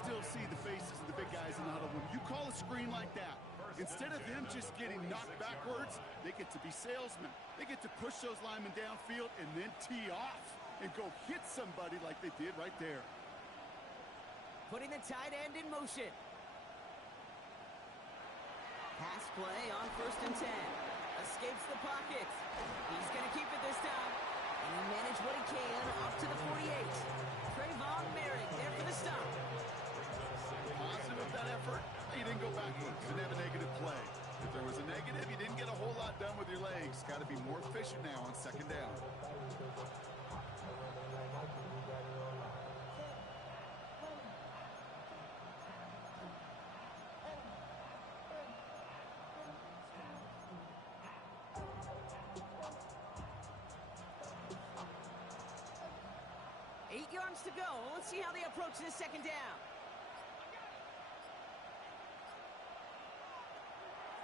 still see the faces of the big guys in the huddle room. You call a screen like that, instead of them just getting knocked backwards, they get to be salesmen. They get to push those linemen downfield and then tee off and go hit somebody like they did right there. Putting the tight end in motion. Pass play on 1st and 10. Escapes the pocket. He's going to keep it this time. And he managed what he can up to the 48. Trayvon Merrick there for the stop. Positive of that effort, he didn't go backwards. Didn't have a negative play. If there was a negative, you didn't get a whole lot done with your legs. Got to be more efficient now on 2nd down. To go. Let's see how they approach this 2nd down.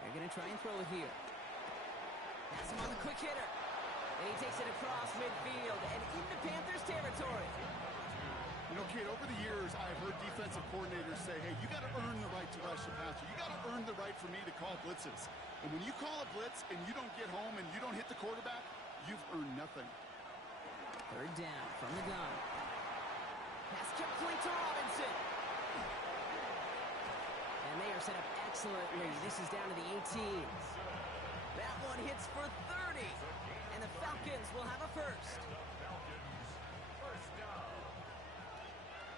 They're going to try and throw it here. Pass him on the quick hitter. And he takes it across midfield and into Panthers territory. You know, kid, over the years, I've heard defensive coordinators say, hey, you got to earn the right to rush the passer. You got to earn the right for me to call blitzes. And when you call a blitz and you don't get home and you don't hit the quarterback, you've earned nothing. 3rd down from the gun. Pass complete to Robinson. And they are set up excellently. This is down to the 18s. That one hits for 30. And the Falcons will have a first. First down.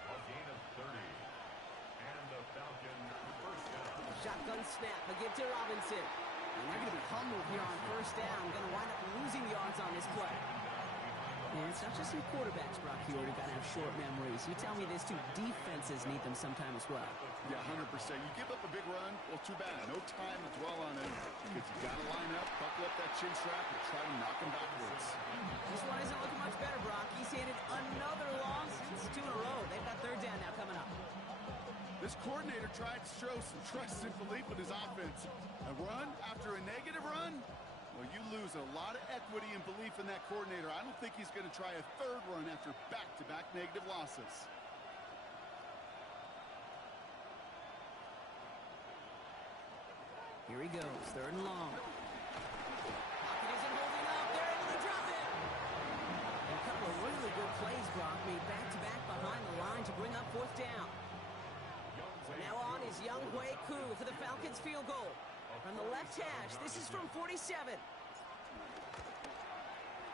A gain of 30. And the Falcons first down. Shotgun snap, a give to Robinson. And they're going to be humbled here on 1st down. Going to wind up losing yards on this play. And it's not just some quarterbacks, Brock, here who got to have short memories. You tell me this too, defenses need them sometime as well. Yeah, 100%. You give up a big run, well, too bad. No time to dwell on it because you got to line up, buckle up that chin strap, and try to knock him backwards. This one isn't looking much better, Brock. He's handed another loss. It's 2 in a row. They've got 3rd down now coming up. This coordinator tried to show some trust and belief in his offense. A run after a negative run? Well, you lose a lot of equity and belief in that coordinator. I don't think he's going to try a 3rd run after back-to-back negative losses. Here he goes, 3rd and long. Pocket isn't holding up. They're able to drop it. And a couple of really good plays, Brock, made back-to-back behind the line to bring up 4th down. Now on is Young Hui Koo for the Falcons field goal. From the left hash, this is from 47.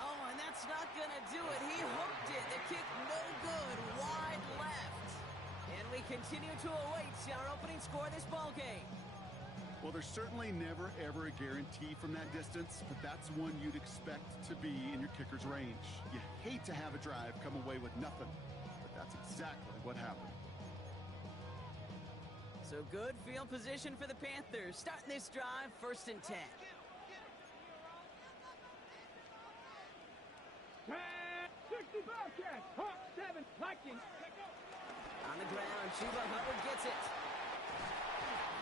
Oh, and that's not going to do it. He hooked it. The kick no good, wide left. And we continue to await our opening score of this ball game. Well, there's certainly never, ever a guarantee from that distance, but that's one you'd expect to be in your kicker's range. You hate to have a drive come away with nothing, but that's exactly what happened. So good field position for the Panthers. Starting this drive, 1st and 10. 60 Bobcats, Hawk 7, Vikings. On the ground, Chuba Hubbard gets it.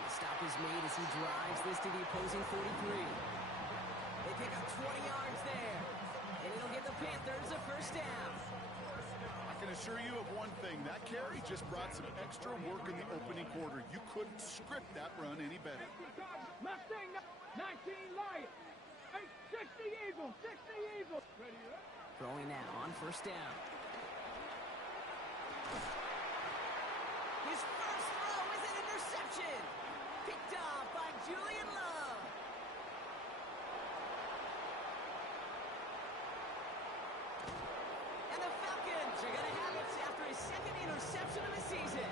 The stop is made as he drives this to the opposing 43. They pick up 20 yards there. And it'll give the Panthers a 1st down. I can assure you of one thing. That carry just brought some extra work in the opening quarter. You couldn't script that run any better. Mustang 19 Lions. 60 Eagles, 60 Eagles. Ready, Throwing now on 1st down. His first throw is an interception. Picked off by Julian Love. And the Falcons are going to have it after his 2nd interception of the season.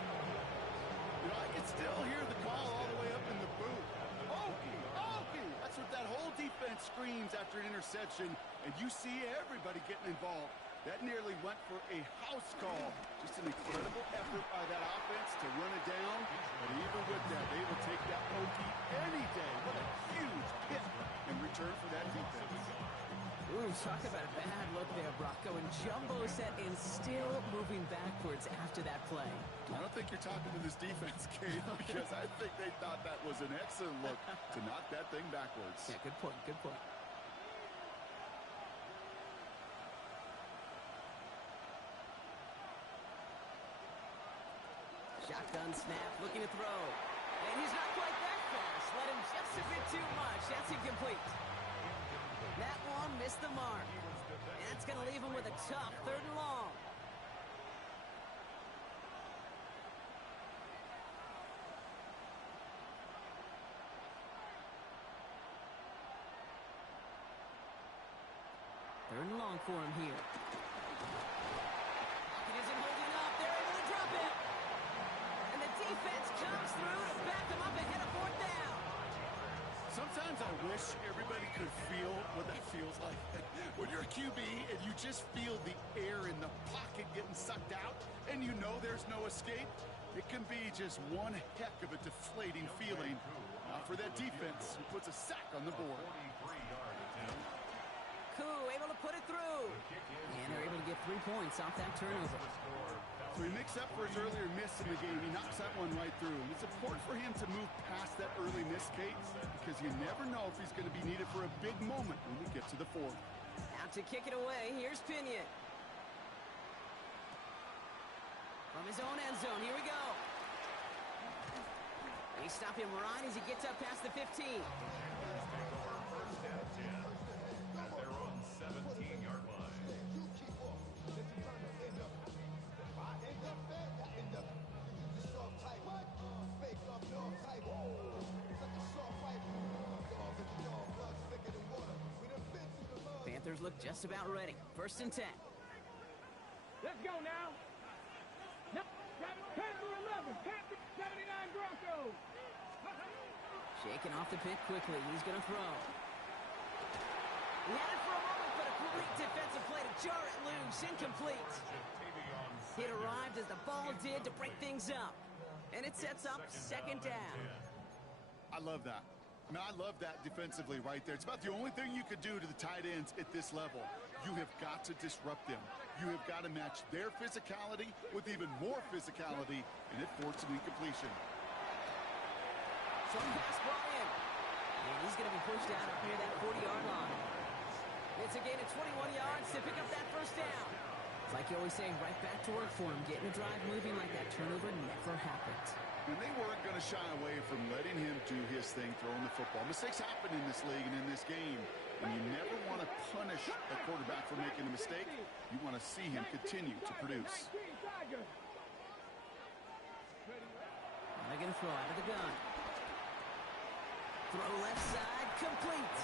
You know, I can still hear the call all the way up in the booth. Okie, Okie! That's what that whole defense screams after an interception, and you see everybody getting involved. That nearly went for a house call. Just an incredible effort by that offense to run it down, but even with that, they will take that Okie any day. What a huge hit in return for that defense. Ooh, talk about a bad look there, Brocco. And jumbo set and still moving backwards after that play. I don't think you're talking to this defense, Kate, because I think they thought that was an excellent look to knock that thing backwards. Yeah, good point, good point. Shotgun snap, looking to throw. And he's not quite that fast. Let him just a bit too much. That's incomplete. That one missed the mark. And that's going to leave him with a tough 3rd and long. Third and long for him here. Pocket isn't holding up. They're able to drop it. And the defense comes through to back them up ahead of 4th down. Sometimes I wish everybody could feel what that feels like. When you're a QB and you just feel the air in the pocket getting sucked out and you know there's no escape, it can be just one heck of a deflating feeling. Now for that defense, who puts a sack on the board. Able to put it through. And they're able to get 3 points off that turnover. So he makes up for his earlier miss in the game. He knocks that one right through. And it's important for him to move past that early miss, Kate, because you never know if he's going to be needed for a big moment when we get to the 4th. Out to kick it away. Here's Pinion. From his own end zone. Here we go. They stop him right as he gets up past the 15. Panthers look just about ready. 1st and 10. Let's go now. No, Panther 11, Panther 79 Broncos. Shaking off the pick quickly. He's going to throw. He had it for a moment, but a great defensive play to jar it loose. Incomplete. It arrived as the ball did to break things up. And it sets up 2nd down. I love that. I mean, I love that defensively right there. It's about the only thing you could do to the tight ends at this level. You have got to disrupt them. You have got to match their physicality with even more physicality, and it forced an incompletion. Some pass brought in. And he's going to be pushed out up near that 40-yard line. It's a gain of 21 yards to pick up that 1st down. It's like you always say, right back to work for him. Getting a drive moving like that turnover never happened. And they weren't going to shy away from letting him do his thing, throwing the football. Mistakes happen in this league and in this game. And you never want to punish a quarterback for making a mistake. You want to see him continue to produce. They're going to throw out of the gun. Throw left side, complete.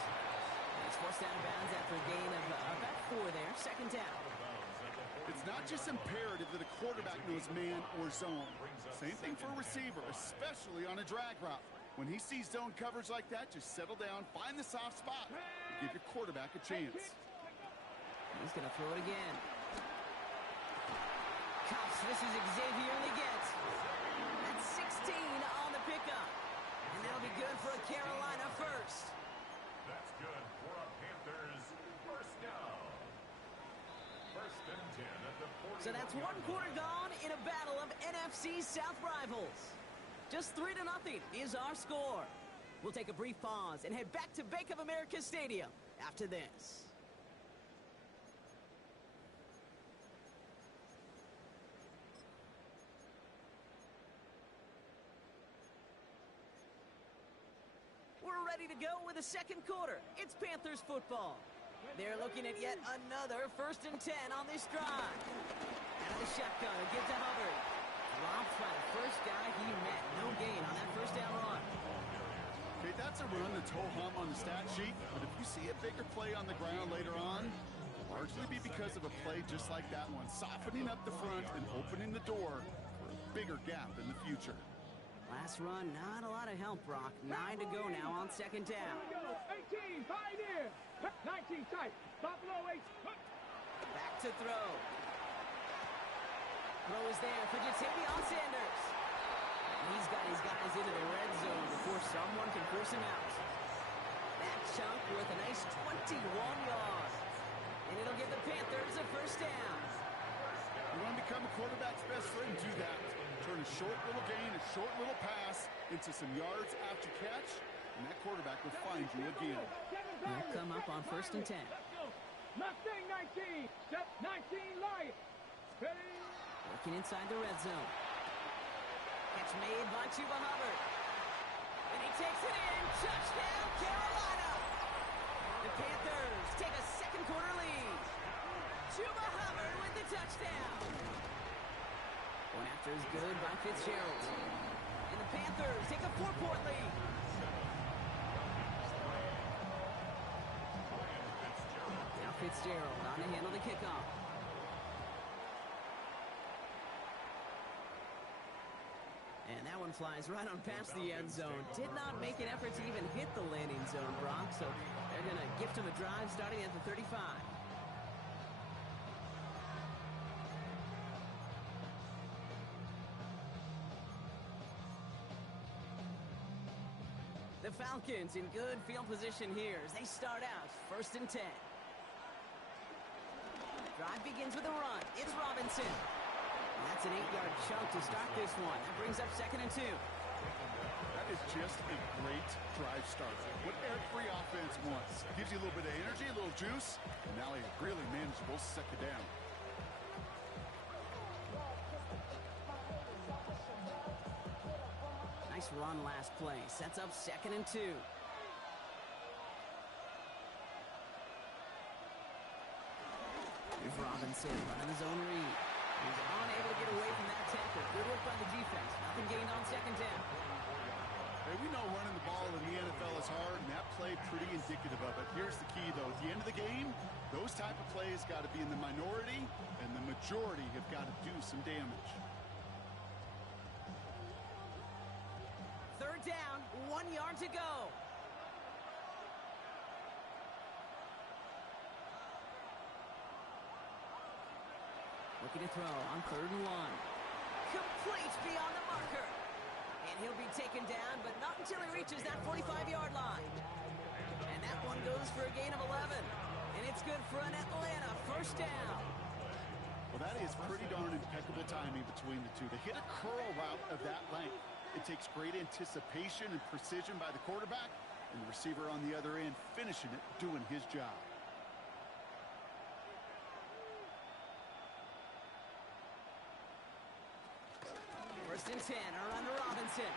He's forced out of bounds after a gain of about 4 there. 2nd down. It's not just imperative that a quarterback knows man or zone. Same thing for a receiver, especially on a drag route. When he sees zone coverage like that, just settle down, find the soft spot, and give your quarterback a chance. He's going to throw it again. Cuffs, this is Xavier Leggett. That's 16 on the pickup. And that'll be good for a Carolina 1st. That's good for a Panthers 1st down. 1st and 10 at the 40. So that's 1 quarter gone in a battle of NFC South rivals. Just 3-0 is our score. We'll take a brief pause and head back to Bank of America Stadium after this. We're ready to go with the 2nd quarter. It's Panthers football. They're looking at yet another 1st and 10 on this drive. Out of the shotgun, it gives to Hubbard. Dropped by the first guy he met. No gain on that 1st down run. Okay, that's a run that's ho-hum on the stat sheet, but if you see a bigger play on the ground later on, it'll largely be because of a play just like that one, softening up the front and opening the door for a bigger gap in the future. Last run, not a lot of help, Brock. 9 to go now on 2nd down. 18, Pioneer. 19 tight. Buffalo 8. Back to throw. Throw is there for Jatavion Sanders. He's got his guys into the red zone before someone can force him out. That chunk worth a nice 21 yards. And it'll give the Panthers a 1st down. You want to become a quarterback's best friend? Do that. Turn a short little gain, a short little pass into some yards after catch, and that quarterback will find you again. He'll come up on 1st and 10. Mustang 19. 19 Lions. Ready? Working inside the red zone. Catch made by Chuba Hubbard. And he takes it in. Touchdown, Carolina. The Panthers take a second quarter lead. Chuba Hubbard with the touchdown. Going after is good by Fitzgerald. And the Panthers take a 4-point lead. Now Fitzgerald on to handle the kickoff. And that one flies right on past the end zone. Did not make an effort to even hit the landing zone, Brock. So they're going to gift him a drive starting at the 35. The Falcons in good field position here as they start out 1st and 10. Drive begins with a run. It's Robinson. That's an 8-yard chunk to start this one. That brings up 2nd and 2. That is just a great drive start. What every offense wants. Gives you a little bit of energy, a little juice, and now a really manageable 2nd down. Nice run last play. Sets up 2nd and 2. Here's Robinson running his own read. He's unable to get away from that tackle. Good work by the defense. Nothing gained on 2nd down. Hey, we know running the ball in the NFL is hard, and that play pretty indicative of it. Here's the key, though. At the end of the game, those type of plays got to be in the minority, and the majority have got to do some damage. 3rd down, 1 yard to go. Looking to throw on 3rd and 1. Complete beyond the marker. And he'll be taken down, but not until he reaches that 45-yard line. And that one goes for a gain of 11. And it's good for an Atlanta 1st down. Well, that is pretty darn impeccable timing between the two. To hit a curl route of that length, it takes great anticipation and precision by the quarterback, and the receiver on the other end finishing it, doing his job. First and 10, around to Robinson.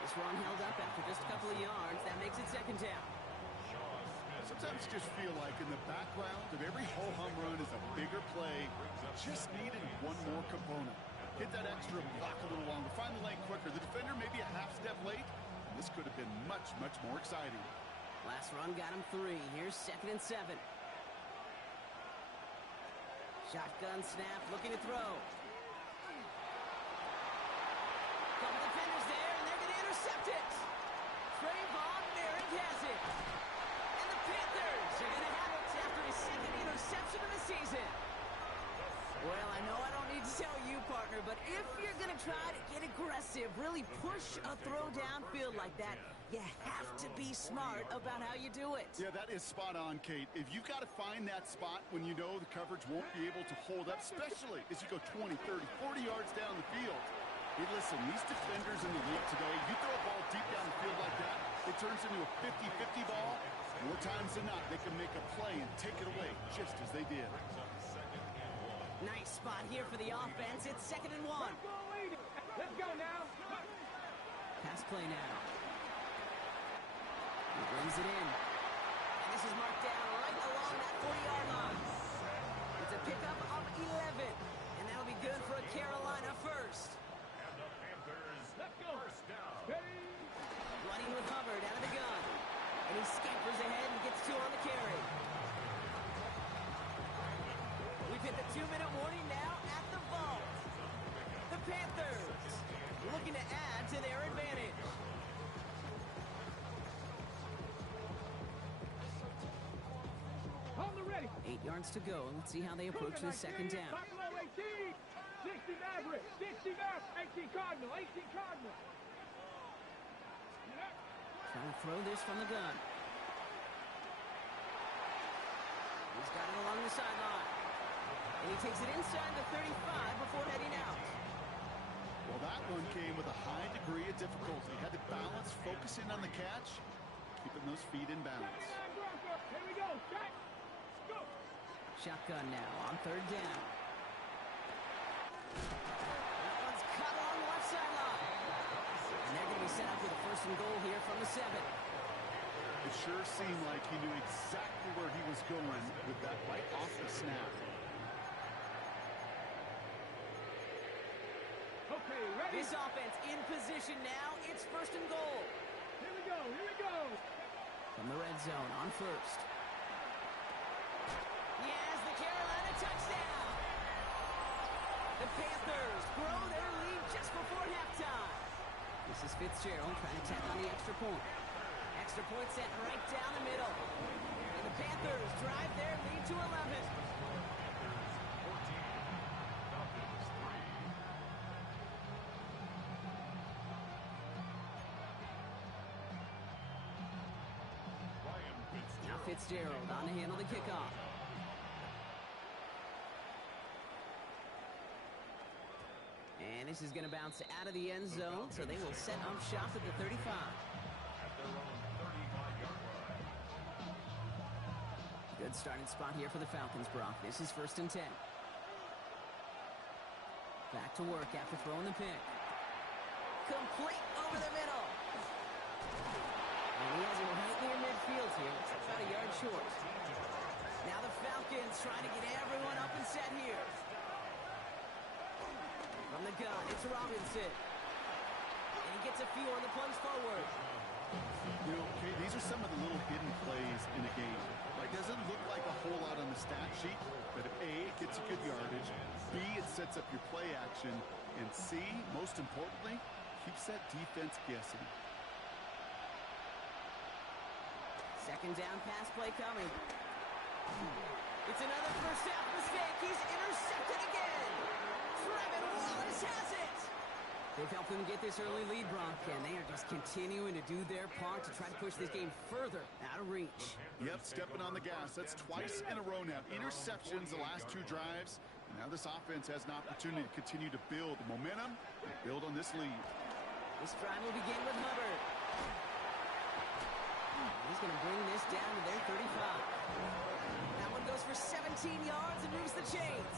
This one held up after just a couple of yards. That makes it 2nd down. Sometimes you just feel like in the background of every ho-hum run is a bigger play. Just needed one more component. Hit that extra block a little longer. Find the lane quicker. The defender maybe a half step late. And this could have been much, much more exciting. Last run got him 3. Here's 2nd and 7. Shotgun snap, looking to throw. Couple defenders there, and they're going to intercept it. Trayvon Merrick has it. And the Panthers are going to have it after his 2nd interception of the season. Well, I know I don't need to tell you, partner, but if you're going to try to get aggressive, really push a throw downfield like that, you have to be smart about how you do it. Yeah, that is spot on, Kate. If you've got to find that spot when you know the coverage won't be able to hold up, especially as you go 20, 30, 40 yards down the field. Hey, listen, these defenders in the league today, you throw a ball deep down the field like that, it turns into a 50-50 ball. More times than not, they can make a play and take it away, just as they did. Nice spot here for the offense. It's 2nd and 1. Let's go now. Pass play now. He brings it in. And this is marked down right along that 40-yard line. It's a pickup of 11. And that'll be good for a Carolina 1st. And the Panthers, Let's go. 1st down. Running with Hubbard out of the gun. And he scampers ahead and gets 2 on the carry. We've hit the 2-minute warning now at the vault. The Panthers looking to add to their advantage. Hold the ready. 8 yards to go. Let's see how they approach the 2nd down. 18. 60 Maverick. 60 Maverick. 18 Cardinal. 18 Cardinal. Trying to throw this from the gun. He's got it along the sideline. And he takes it inside the 35 before heading out. Well, that one came with a high degree of difficulty. Had to balance, focusing on the catch, keeping those feet in balance. Here we go. Check. Go. Shotgun now on 3rd down. That one's cut on left sideline. And they're going to be set up with a 1st and goal here from the 7. It sure seemed like he knew exactly where he was going with that right off the snap. Okay, ready? This offense in position now. It's 1st and goal. Here we go, here we go. From the red zone on 1st. He has the Carolina touchdown. The Panthers grow their lead just before halftime. This is Fitzgerald trying to tack on the extra point. Extra point sent right down the middle. And the Panthers drive their lead to 11. Now Fitzgerald on to handle the kickoff. And this is going to bounce out of the end zone, so they will set up shop at the 35. Good starting spot here for the Falcons, Brock. This is 1st and 10. Back to work after throwing the pick. Complete over the middle. And he has it right near midfield here. It's about a yard short. Now the Falcons trying to get everyone up and set here. From the gun, it's Robinson. And he gets a few on the plunge forward. You know, okay, these are some of the little hidden plays in a game. Like, doesn't look like a whole lot on the stat sheet, but A, it gets you good yardage, B, it sets up your play action, and C, most importantly, keeps that defense guessing. 2nd down pass play coming. It's another first half mistake. He's intercepted again. Trevin Wallace has it. They've helped them get this early lead, Brock, and they are just continuing to do their part to try to push this game further out of reach. Yep, stepping on the gas. That's twice in a row now. Interceptions the last 2 drives. And now this offense has an opportunity to continue to build the momentum and build on this lead. This drive will begin with Hubbard. He's going to bring this down to their 35. That one goes for 17 yards and moves the chains.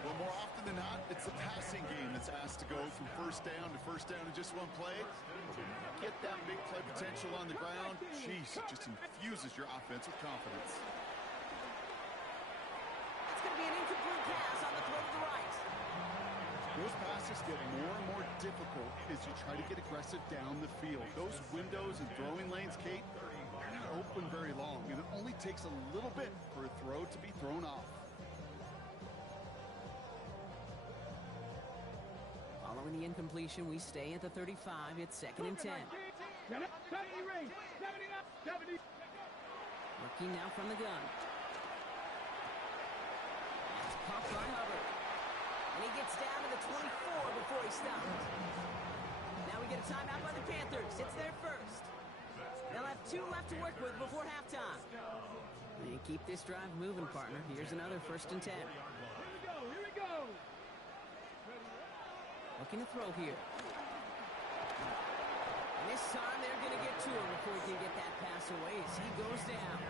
Well, more often than not, it's the passing game that's asked to go from first down in just one play. Get that big play potential on the ground. Jeez, it just infuses your offense with confidence. That's going to be an incomplete pass on the throw to the right. Those passes get more and more difficult as you try to get aggressive down the field. Those windows and throwing lanes, Kate, they're not open very long, and it only takes a little bit for a throw to be thrown off. Following the incompletion, we stay at the 35. It's 2nd and 10. 70, 70. Looking now from the gun. It's popped by Hubbard. And he gets down to the 24 before he stops. Now we get a timeout by the Panthers. It's their first. They'll have 2 left to work with before halftime. And keep this drive moving, partner. Here's another 1st and 10. Here we go. Looking to throw here. And this time they're going to get to him before he can get that pass away as he goes down.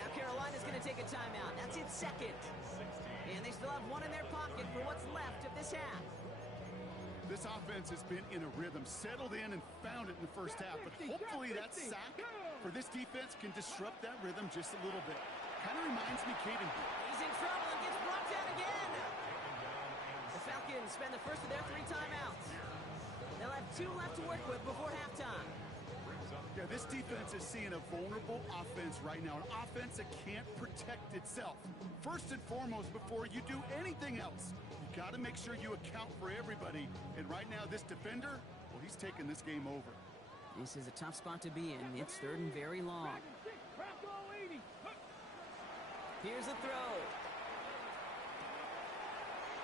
Now Carolina's going to take a timeout. That's its 2nd. And they still have 1 in their pocket for what's left of this half. This offense has been in a rhythm, settled in and found it in the first half, but hopefully that sack for this defense can disrupt that rhythm just a little bit. Kind of reminds me, Caden. He's in trouble and gets brought down again. The Falcons spend the first of their 3 timeouts. They'll have 2 left to work with before halftime. Yeah, this defense is seeing a vulnerable offense right now, an offense that can't protect itself. First and foremost, before you do anything else, you got to make sure you account for everybody. And right now, this defender, well, he's taking this game over. This is a tough spot to be in. It's 3rd and very long. Here's a throw.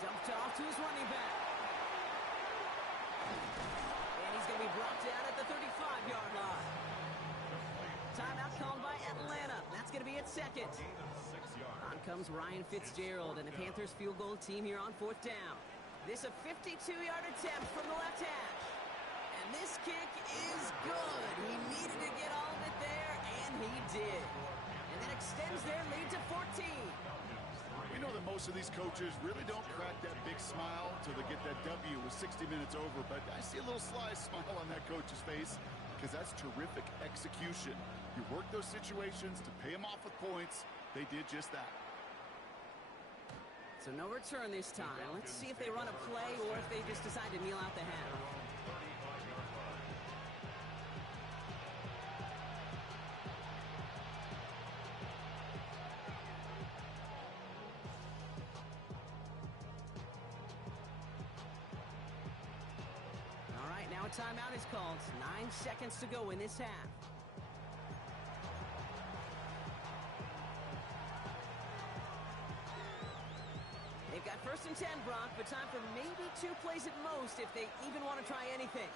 Dumped off to his running back. And he's going to be brought down at the 35-yard line. Timeout called by Atlanta. That's going to be its 2nd. On comes Ryan Fitzgerald and the Panthers field goal team here on 4th down. This a 52-yard attempt from the left hash. And this kick is good. He needed to get all of it there, and he did. And that extends their lead to 14. I know that most of these coaches really don't crack that big smile till they get that W with 60 minutes over, but I see a little sly smile on that coach's face because that's terrific execution. You work those situations to pay them off with points. They did just that. So no return this time. Let's see if they run a play or if they just decide to kneel out the half. All right, now a timeout is called. 9 seconds to go in this half. They've got 1st and 10, Brock, but time for maybe 2 plays at most if they even want to try anything.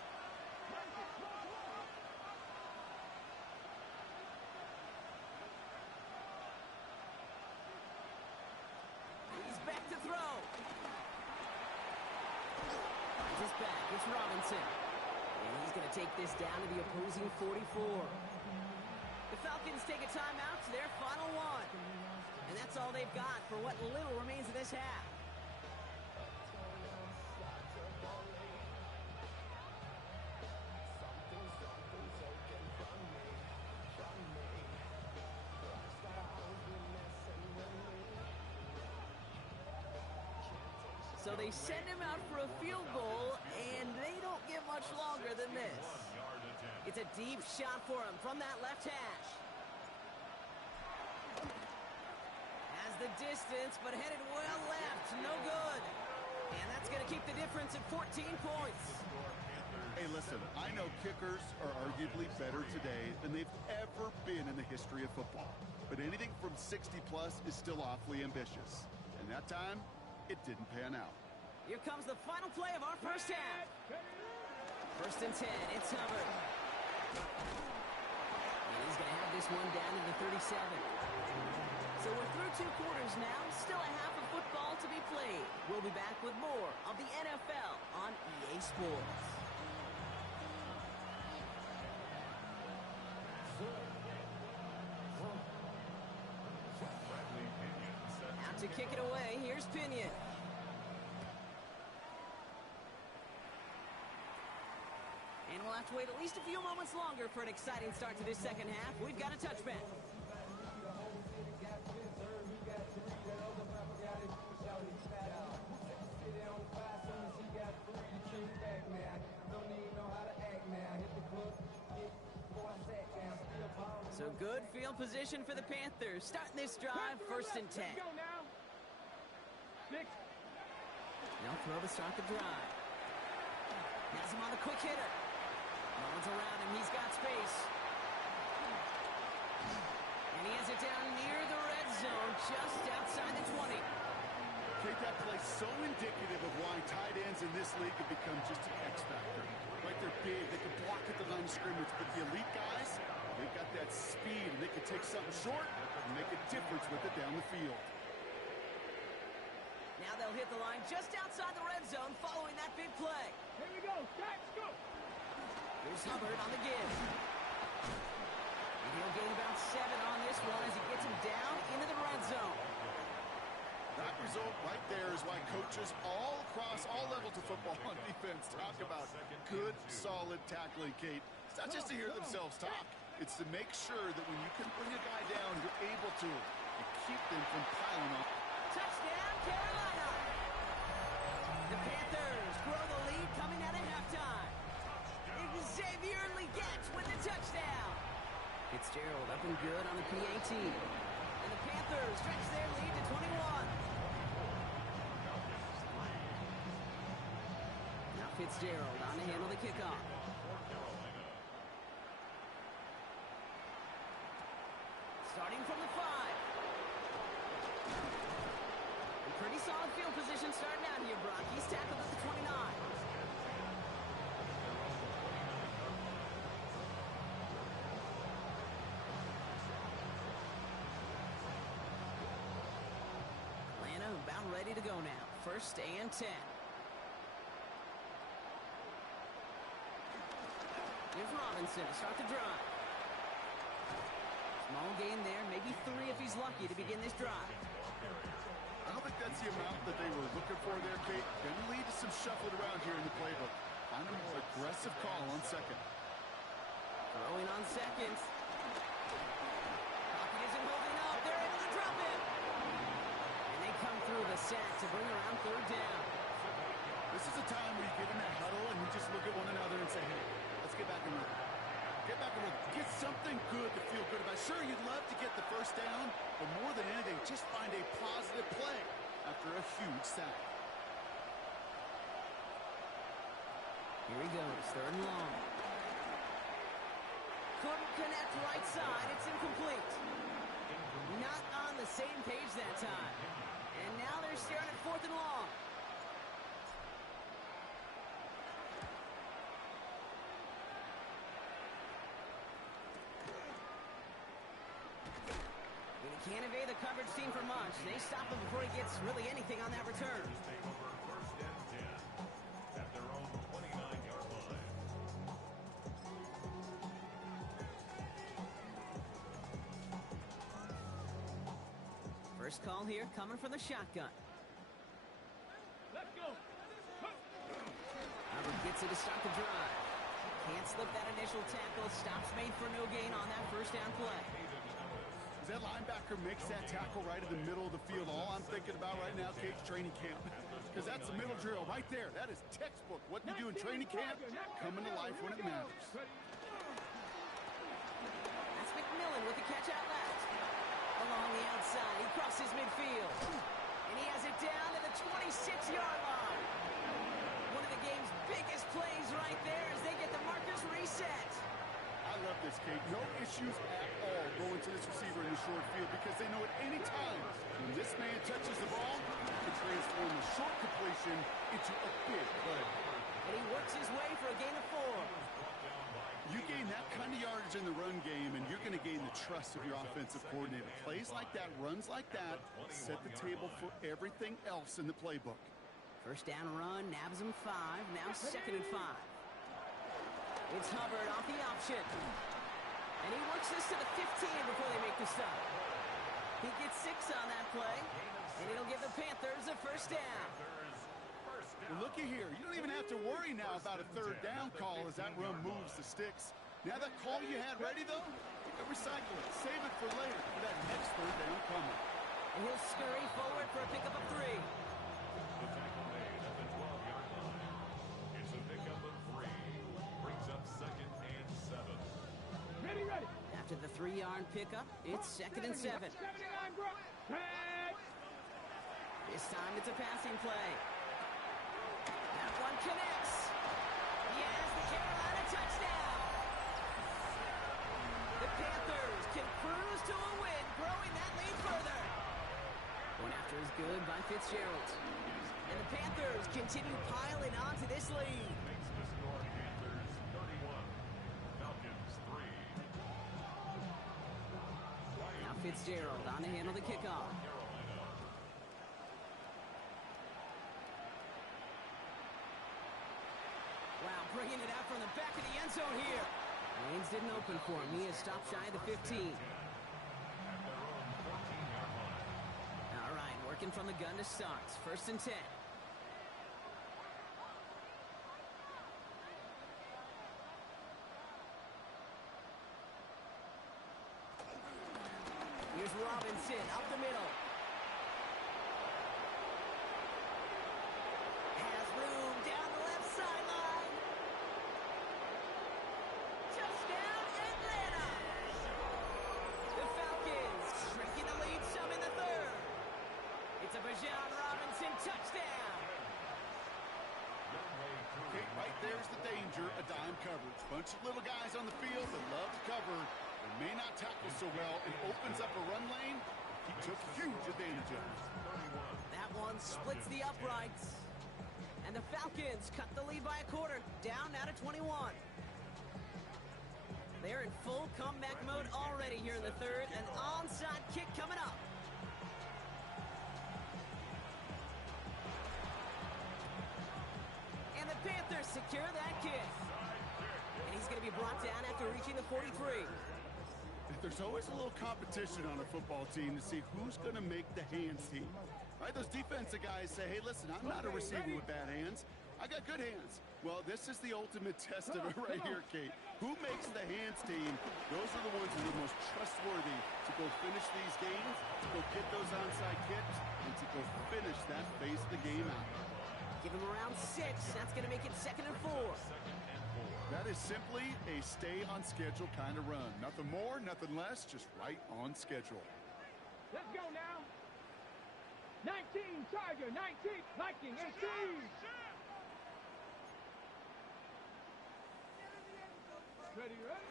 He's back to throw. Finds his back. It's Robinson. And he's going to take this down to the opposing 44. The Falcons take a timeout to their final one. And that's all they've got for what little remains of this half. So they send him out for a field goal, and they don't get much longer than this. It's a deep shot for him from that left hash. Has the distance, but headed well left. No good. And that's going to keep the difference at 14 points. Hey, listen, I know kickers are arguably better today than they've ever been in the history of football. But anything from 60-plus is still awfully ambitious. And that time, it didn't pan out. Here comes the final play of our first half. 1st and 10, it's Hubbard. And he's going to have this one down to the 37. So we're through 2 quarters now. Still a half of football to be played. We'll be back with more of the NFL on EA Sports. Out to kick it away, here's Pinion. And we'll have to wait at least a few moments longer for an exciting start to this second half. We've got a touchback. So good field position for the Panthers. Starting this drive, 1st and 10. They'll throw to start the drive. Has him on the quick hitter. No one's around him. He's got space. And he has it down near the red zone, just outside the 20. Kate, that play so indicative of why tight ends in this league have become just an X factor. Right, they're big. They can block at the line of scrimmage. But the elite guys, they've got that speed, and they can take something short and make a difference with it down the field. Now they'll hit the line just outside the red zone following that big play. Here we go. Catch, go. Here's Hubbard on the give. And he'll gain about 7 on this one as he gets him down into the red zone. That result right there is why coaches all across all levels of football on defense talk about good, solid tackling, Kate. It's not just to hear themselves talk. It's to make sure that when you can bring a guy down, you're able to and keep them from piling up. Touchdown, Carolina! The Panthers grow the lead coming out of halftime. Xavier Legette with the touchdown. Fitzgerald up and good on the PAT. And the Panthers stretch their lead to 21. Now Fitzgerald on to handle the kickoff. Starting from the 5. And pretty solid field position starting out here, Brock. He's tackled at the 29. Atlanta about ready to go now. 1st and 10. Here's Robinson to start the drive. Small gain there, maybe 3 if he's lucky to begin this drive. I don't that's the amount that they were looking for there, Kate. Going to lead to some shuffling around here in the playbook. Find a more aggressive call on second. Throwing on seconds. Pocket isn't holding up. They're able to drop it. And they come through the sack to bring around third down. This is a time where you get in that huddle and you just look at one another and say, hey, let's get back and run. Get back and run. Get something good to feel good about. Sure, you'd love to get the first down, but more than anything, just find a positive play after a huge sack. Here he goes, third and long. Couldn't connect right side. It's incomplete. Not on the same page that time. And now they're staring at fourth and long. When he can't evade the coverage team for much, they stop him before he gets really anything on that return. Take over first and 10 at their own 29-yard line. First call here coming from the shotgun. Let's go. Hubbard gets it to start the drive. Can't slip that initial tackle. Stops made for no gain on that first down play. As that linebacker makes that tackle right in the middle of the field, all I'm thinking about right now, Kate's training camp. Because that's the middle drill right there. That is textbook. What you do in training camp, coming to life when it matters. That's McMillan with the catch out left. Along the outside, he crosses midfield. And he has it down to the 26-yard line. One of the game's biggest plays right there as they get the markers reset. I love this, Kate. No issues at all going to this receiver in the short field because they know at any time when this man touches the ball, he can transform a short completion into a big play. And he works his way for a gain of 4. You gain that kind of yardage in the run game, and you're going to gain the trust of your offensive coordinator. Plays like that, runs like that, set the table for everything else in the playbook. First down run, nabs him 5. Now second and 5. It's Hubbard off the option. And he works this to the 15 before they make the stop. He gets 6 on that play, and it'll give the Panthers a first down. Well, looky here. You don't even have to worry now about a third down call as that run moves the sticks. Now that call you had ready, though, you can recycle it. Save it for later for that next third down coming. And he'll scurry forward for a pickup of 3. The tackle made at the 12-yard line. It's a pickup of 3. Brings up second and 7. Ready. After the 3-yard pickup, it's second and 7. 79, bro. Pass. This time it's a passing play. That one connects. He has the Carolina touchdown. The Panthers can cruise to a win, growing that lead further. One after is good by Fitzgerald. And the Panthers continue piling on to this lead. Makes the score Panthers 31. Falcons 3. Now Fitzgerald on to handle the kickoff. Wow, bringing it out from the back of the end zone here. Lanes didn't open for him. He is stopped shy of the 15. All right, working from the gun to start. First and 10. Here's Robinson up the middle. Has room down the left sideline. Touchdown, Atlanta! The Falcons shrinking the lead some in the third. It's a Bijan Robinson touchdown. Okay, right there's the danger, a dime coverage. Bunch of little guys on the field that love to cover. They may not tackle so well. It opens up a run lane. He took huge advantage of it. That one splits the uprights. And the Falcons cut the lead by a quarter, down now to 21. They're in full comeback mode already here in the third. An onside kick coming up. And the Panthers secure that kick. And he's going to be brought down after reaching the 43. There's always a little competition on a football team to see who's going to make the hands team. Right? Those defensive guys say, hey, listen, I'm not a receiver with bad hands. I got good hands. Well, this is the ultimate test of it right here, Kate. Who makes the hands team? Those are the ones who are the most trustworthy to go finish these games, to go get those onside kicks, and to go finish that phase of the game out. Give him around 6. That's going to make it 2nd and 4. That is simply a stay on schedule kind of run. Nothing more, nothing less, just right on schedule. Let's go now. 19, Tiger, 19, Viking, 18. Ready, ready?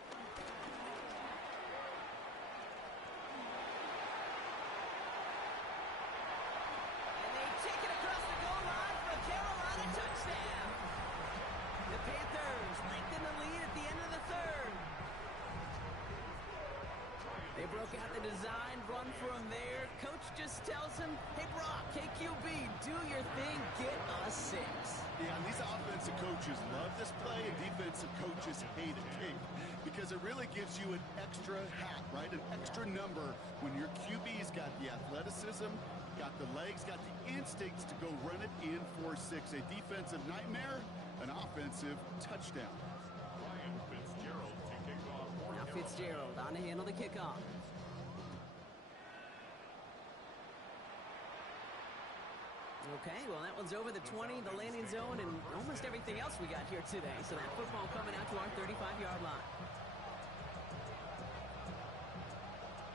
And they take it across the goal line for a Carolina touchdown. The Panthers lengthen the lead at the end of the 3rd. They broke out the design run for him there. Coach just tells him, hey, Brock, KQB, do your thing, get us 6. Yeah, and these offensive coaches love this play, and defensive coaches hate it, Kate, because it really gives you an extra hat, right? An extra number when your QB's got the athleticism, got the legs, got the instincts to go run it in for 6. A defensive nightmare, an offensive touchdown. Ryan Fitzgerald to kick off. Now Fitzgerald on to handle the kickoff. Okay, well, that one's over the 20, the landing zone, and almost everything else we got here today. So that football coming out to our 35-yard line.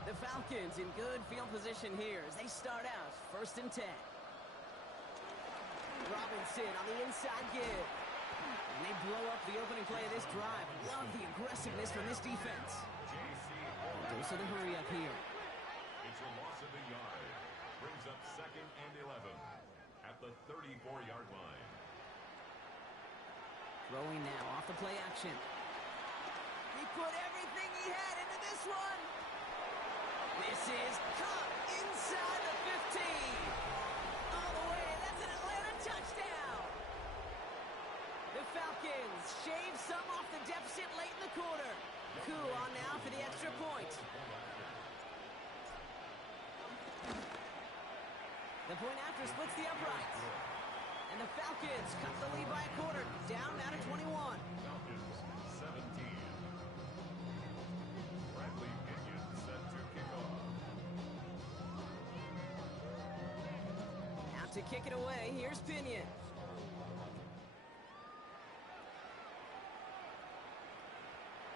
The Falcons in good field position here as they start out 1st and 10. Robinson on the inside give. And they blow up the opening play of this drive. Love the aggressiveness from this defense. Dose of the hurry up here. It's a loss of a yard. Brings up 2nd and 11 at the 34-yard line. Throwing now off the play action. He put everything he had into this one. This is caught inside the 15. All the way. That's an Atlanta touchdown. The Falcons shave some off the deficit late in the quarter. Cool on now for the extra point. The point after splits the uprights. And the Falcons cut the lead by a quarter. Down now to 21. Falcons 17. Bradley Pinion set to kick off. Out to kick it away. Here's Pinion.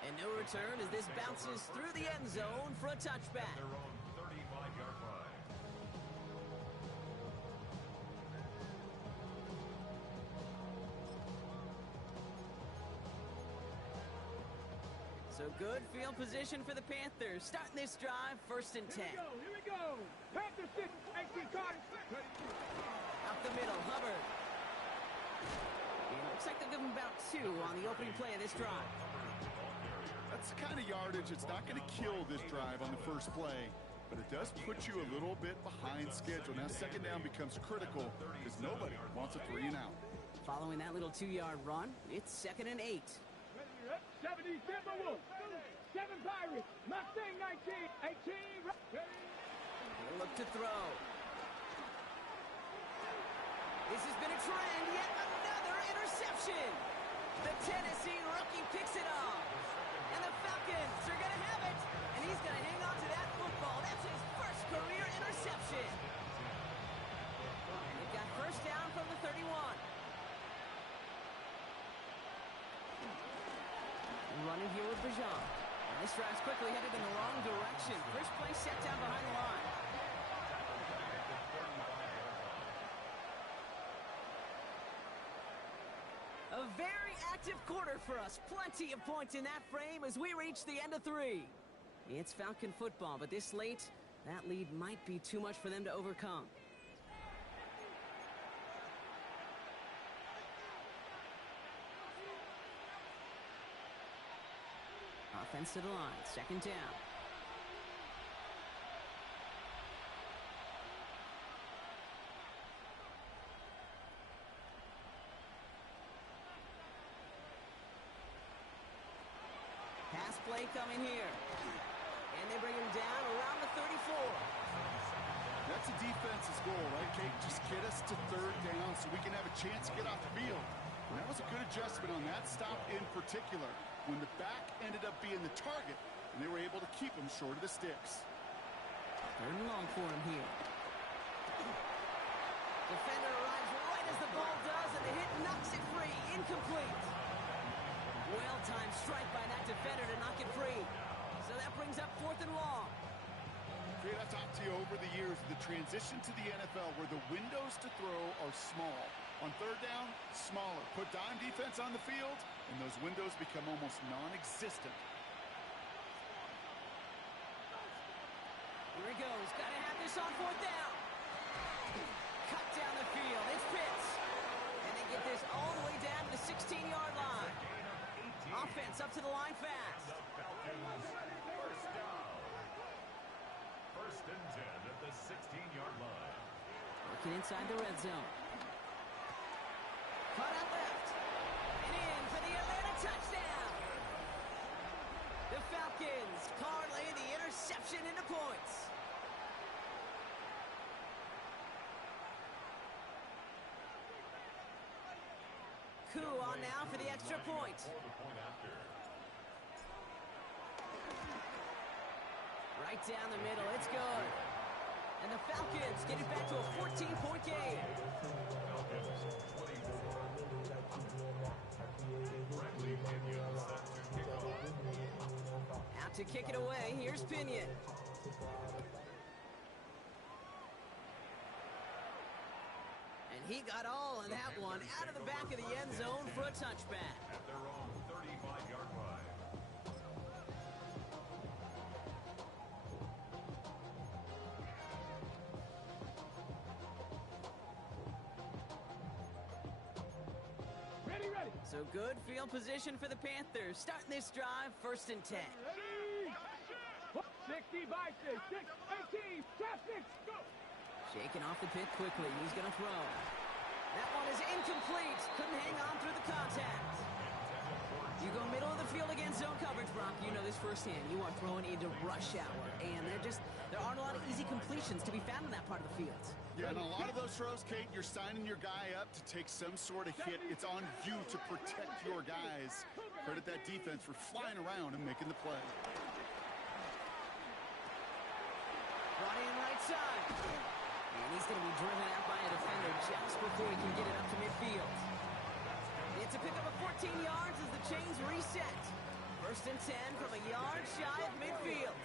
And no return as this bounces through the end zone for a touchback. Their own 35-yard line. So good field position for the Panthers. Starting this drive, 1st and 10. Here we go. Panthers 6, 18, Carter. Up the middle, Hubbard. And it looks like they'll give him about 2 on the opening play of this drive. That's the kind of yardage. It's not going to kill this drive on the first play, but it does put you a little bit behind schedule. Now 2nd down becomes critical because nobody wants a 3 and out. Following that little 2-yard run, it's 2nd and 8. 70 Timberwolves, 7 Pirates, Mustang 19, 18. He'll look to throw. This has been a trend, yet another interception. The Tennessee rookie picks it off. And the Falcons are going to have it. And he's going to hang on to that football. That's his first career interception. They've got 1st down from the 31. Running here with Bijan. And this drive's quickly headed in the wrong direction. First play set down behind the line. A very active quarter for us. Plenty of points in that frame as we reach the end of 3. It's Falcon football, but this late, that lead might be too much for them to overcome. Offense to the line, 2nd down. Pass play coming here. And they bring him down around the 34. That's a defense's goal, right, Kate? Just get us to third down so we can have a chance to get off the field. And that was a good adjustment on that stop in particular, when the back ended up being the target, and they were able to keep him short of the sticks. Third and long for him here. Defender arrives right as the ball does, and the hit knocks it free. Incomplete. Well-timed strike by that defender to knock it free. So that brings up fourth and long. Kate, I've talked to you over the years, the transition to the NFL where the windows to throw are small. On third down, smaller. Put dime defense on the field, and those windows become almost non-existent. Here he goes. Got to have this on fourth down. Cut down the field. It's Pitts. And they get this all the way down to the 16-yard line. Offense up to the line fast. First and 10 at the 16-yard line. Working inside the red zone. Caught out left. And in for the Atlanta touchdown. The Falcons parlay the interception into points. Coup on now for the extra point. Right down the middle, it's good. And the Falcons get it back to a 14-point game. Out to kick it away, here's Pinion. And he got all of that one out of the back of the end zone for a touchback. At their own 35-yard line. Ready. So good field position for the Panthers. Starting this drive, first and 10. Ready. 60 by 6, 18, traffic, go. Shaking off the pit quickly. He's going to throw. That one is incomplete. Couldn't hang on through the contact. You go middle of the field against zone coverage, Brock. You know this firsthand. You are throwing into rush hour. And there aren't a lot of easy completions to be found in that part of the field. Yeah, and a lot of those throws, Kate, you're signing your guy up to take some sort of hit. It's on you to protect your guys. Credit that defense for flying around and making the play. Brought in right side. And he's going to be driven out by a defender just before he can get it up to midfield. It's a pickup of 14 yards as the chains reset. First and 10 from a yard shy of midfield.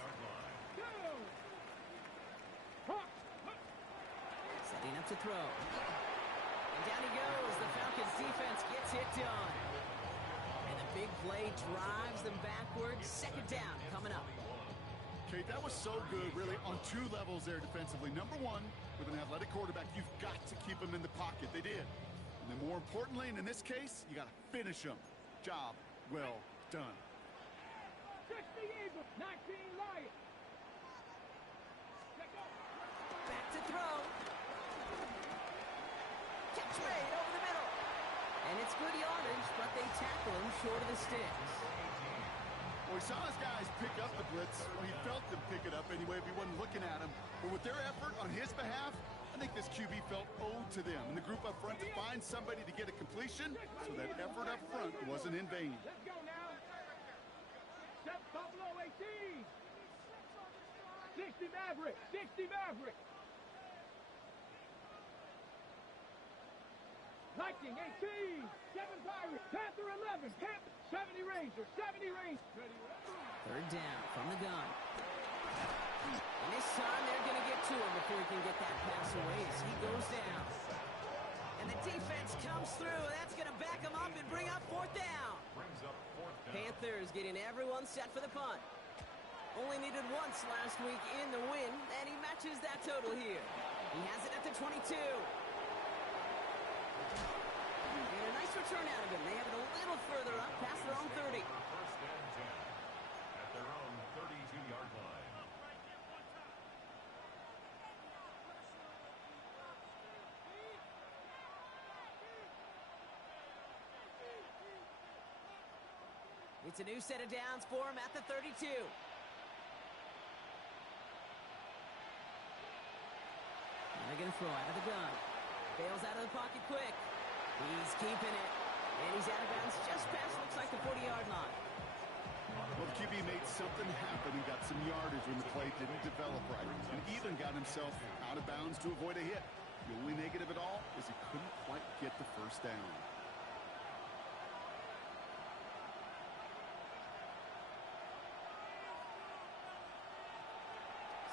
Setting up to throw. And down he goes. The Falcons defense gets it done. And the big play drives them backwards. Second down coming up. Kate, that was so good, really, on two levels there defensively. Number one, with an athletic quarterback, you've got to keep him in the pocket. They did. And then more importantly, and in this case, you got to finish him. Job well done. 60 Eagles, 19 Lions. Back to throw. Catch made over the middle. And it's good yardage, but they tackle him short of the sticks. Well, we saw his guys pick up the blitz. Well, he felt them pick it up anyway if he wasn't looking at him. But with their effort on his behalf, I think this QB felt owed to them and the group up front to find somebody to get a completion, so that effort up front wasn't in vain. Let's go now. Set Buffalo 18. 60 Maverick. 60 Maverick. Lightning 18. 7 Pirates. Panther 11. Panther 70 Rangers. 70 Rangers. Third down from the gun. And this time they're going to get to him before he can get that pass away as he goes down. And the defense comes through. That's going to back him up and bring up fourth down. Brings up fourth down. Panthers getting everyone set for the punt. Only needed once last week in the win, and he matches that total here. He has it at the 22. And a nice return out of him. They have it a little further up past their own 30. First and 10 at their own 32-yard line. It's a new set of downs for him at the 32. going to throw out of the gun. Bails out of the pocket quick. He's keeping it. And he's out of bounds just past, looks like, the 40-yard line. Well, the QB made something happen and got some yardage when the play didn't develop right. And even got himself out of bounds to avoid a hit. The only negative at all is he couldn't quite get the first down.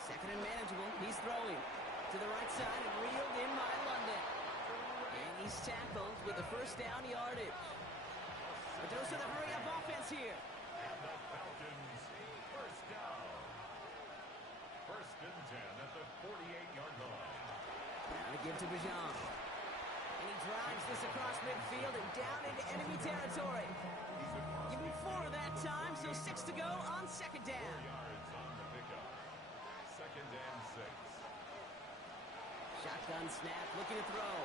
Second and manageable. He's throwing to the right side and reeled in by London. And he's tackled with the first down yardage. A dose of the hurry-up offense here. And the Falcons, first down. First and 10 at the 48-yard line. Now to give to Bijan. And he drives this across midfield and down into enemy territory. Give him 4 that time, so 6 to go on second down. 4 yards on the pickup. Second and 6. Shotgun snap, looking to throw.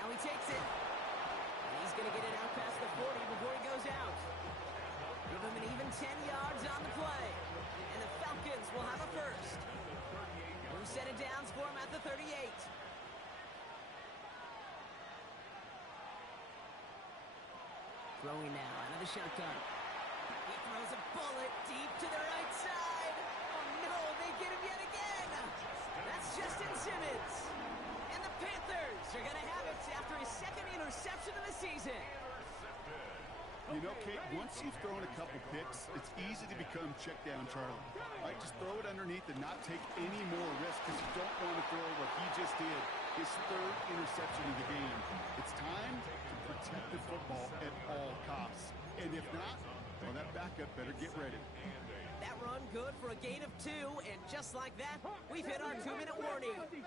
Now he takes it. And he's going to get it out past the 40 before he goes out. Give him an even 10 yards on the play. And the Falcons will have a first. New set of downs for him at the 38. Throwing now out of the shotgun. He throws a bullet deep to the right side. Oh no, they get him yet again. That's Justin Simmons. And the Panthers are going to have it after his second interception of the season. You know, Kate, once you've thrown a couple picks, it's easy to become check down Charlie. Right? Just throw it underneath and not take any more risk because you don't want to throw what he just did, his third interception of the game. It's time to protect the football at all costs. And if not, well, that backup better get ready. That run good for a gain of 2, and just like that, we've hit our 2-minute warning. 60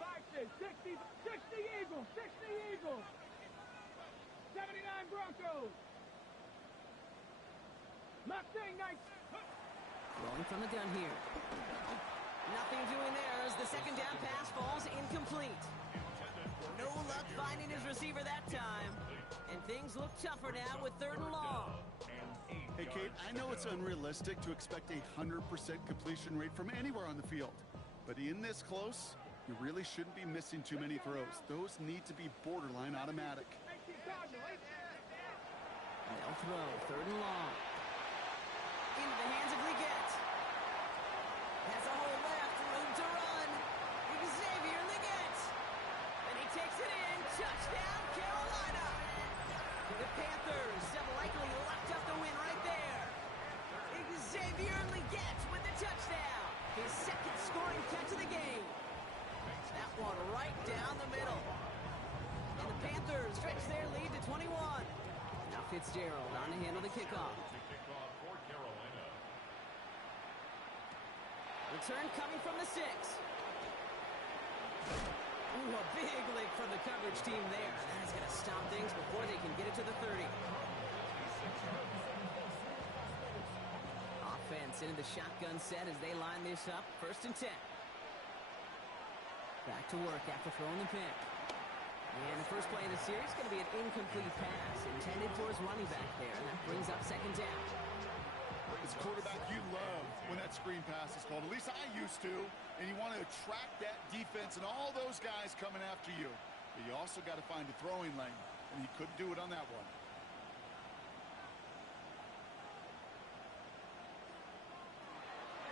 Vikings, 60 Eagles, 60 Eagles. 79 Broncos. Mustang Knights. Rolling from the gun here. Nothing doing there as the second down pass falls incomplete. No luck finding his receiver that time. And things look tougher now with 3rd and long. Hey, Kate, I know it's unrealistic to expect a 100% completion rate from anywhere on the field. But in this close, you really shouldn't be missing too many throws. Those need to be borderline automatic. They'll throw 3rd and long. Into the hands of Leggett. Has a hole left, room to run. Xavier Leggett. And he takes it in. Touchdown, Carolina. The Panthers have likely locked up the win right there. Xavier Leggett with the touchdown. His second scoring catch of the game. That one right down the middle. And the Panthers stretch their lead to 21. Now Fitzgerald on to handle the kickoff. For Carolina. Return coming from the 6. Ooh, a big lick from the coverage team there. That's going to stop things before they can get it to the 30. Offense into the shotgun set as they line this up. 1st and 10. Back to work after throwing the pick. And the first play of the series is going to be an incomplete pass intended for his running back there. And that brings up 2nd down. As a quarterback, you love when that screen pass is called. At least I used to. And you want to attract that defense and all those guys coming after you. But you also got to find a throwing lane. And he couldn't do it on that one.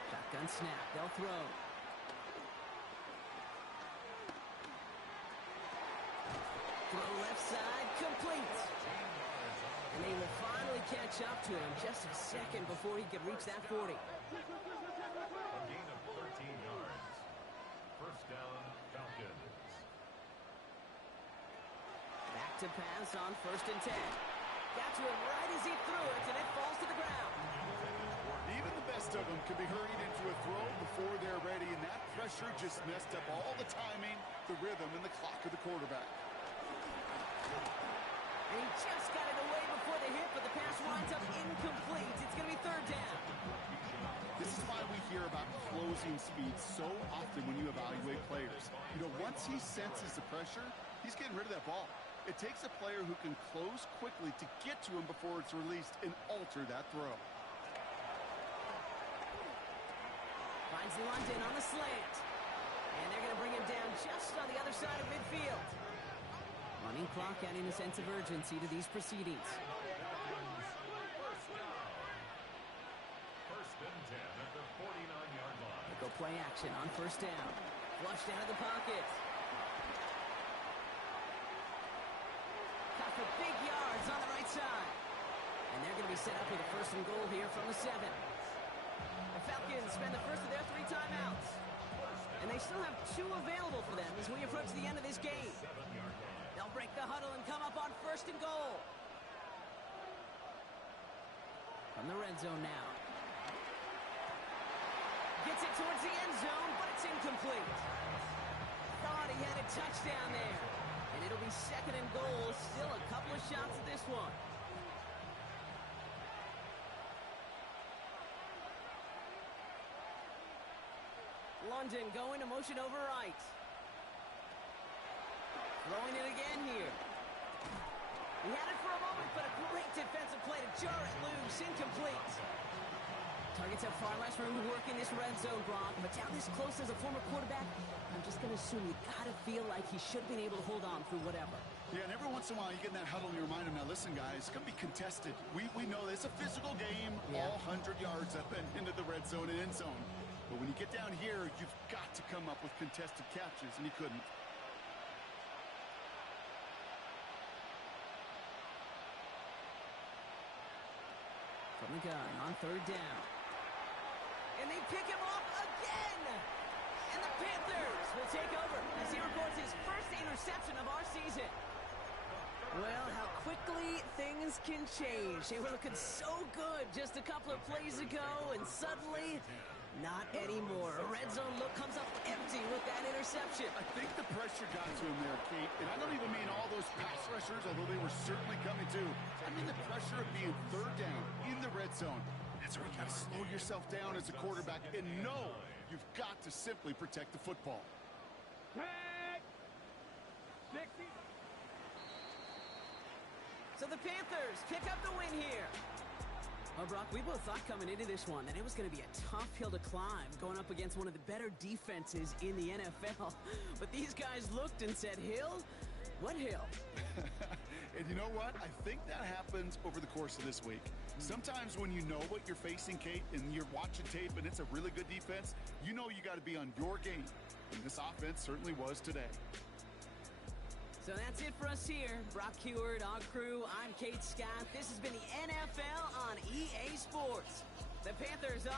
Shotgun snap. They'll throw. Throw left side, complete. And they will finally catch up to him just a second before he could reach that 40. A gain of 13 yards. First down, Falcons. Back to pass on 1st and 10. Got to him right as he threw it, and it falls to the ground. Even the best of them can be hurried into a throw before they're ready, and that pressure just messed up all the timing, the rhythm, and the clock of the quarterback. And he just got it away before the hit, but the pass winds up incomplete. It's going to be 3rd down. This is why we hear about closing speed so often when you evaluate players. You know, once he senses the pressure, he's getting rid of that ball. It takes a player who can close quickly to get to him before it's released and alter that throw. Finds London on the slant. And they're going to bring him down just on the other side of midfield. Running clock adding a sense of urgency to these proceedings. First and 10 at the 49-yard line. They go play action on first down. Flushed out of the pocket. Caught for big yards on the right side. And they're going to be set up with a first and goal here from the 7. The Falcons spend the first of their 3 timeouts. And they still have 2 available for them as we approach the end of this game. They'll break the huddle and come up on first and goal. From the red zone now. Gets it towards the end zone, but it's incomplete. Thought he had a touchdown there. And it'll be second and goal. Still a couple of shots at this one. London going to motion over right. Throwing it again here. He had it for a moment, but a great defensive play to jar it loose. Incomplete. Targets have far less room to work in this red zone, Brock. But down this close as a former quarterback, I'm just going to assume you got to feel like he should have been able to hold on through whatever. Yeah, and every once in a while you get in that huddle and you remind him, now listen, guys, it's going to be contested. We know it's a physical game, all 100 yards up and into the red zone and end zone. But when you get down here, you've got to come up with contested catches, and he couldn't. From the gun on third down. And they pick him off again! And the Panthers will take over as he records his first interception of our season. Well, how quickly things can change. They were looking so good just a couple of plays ago, and suddenly, not anymore. A red zone look comes up empty with that interception. I think the pressure got to him there, Kate. And I don't even mean all those pass rushers, although they were certainly coming too. I mean the pressure of being third down in the red zone. That's where you got to slow yourself down as a quarterback and know you've got to simply protect the football. Tag! 60. So the Panthers pick up the win here. Well, Brock, we both thought coming into this one that it was going to be a tough hill to climb going up against one of the better defenses in the NFL. But these guys looked and said, hill? What hill? And you know what? I think that happens over the course of this week. Sometimes when you know what you're facing, Kate, and you're watching tape and it's a really good defense, you know you got to be on your game. And this offense certainly was today. So that's it for us here. Brock Heward, our crew, I'm Kate Scott. This has been the NFL on EA Sports. The Panthers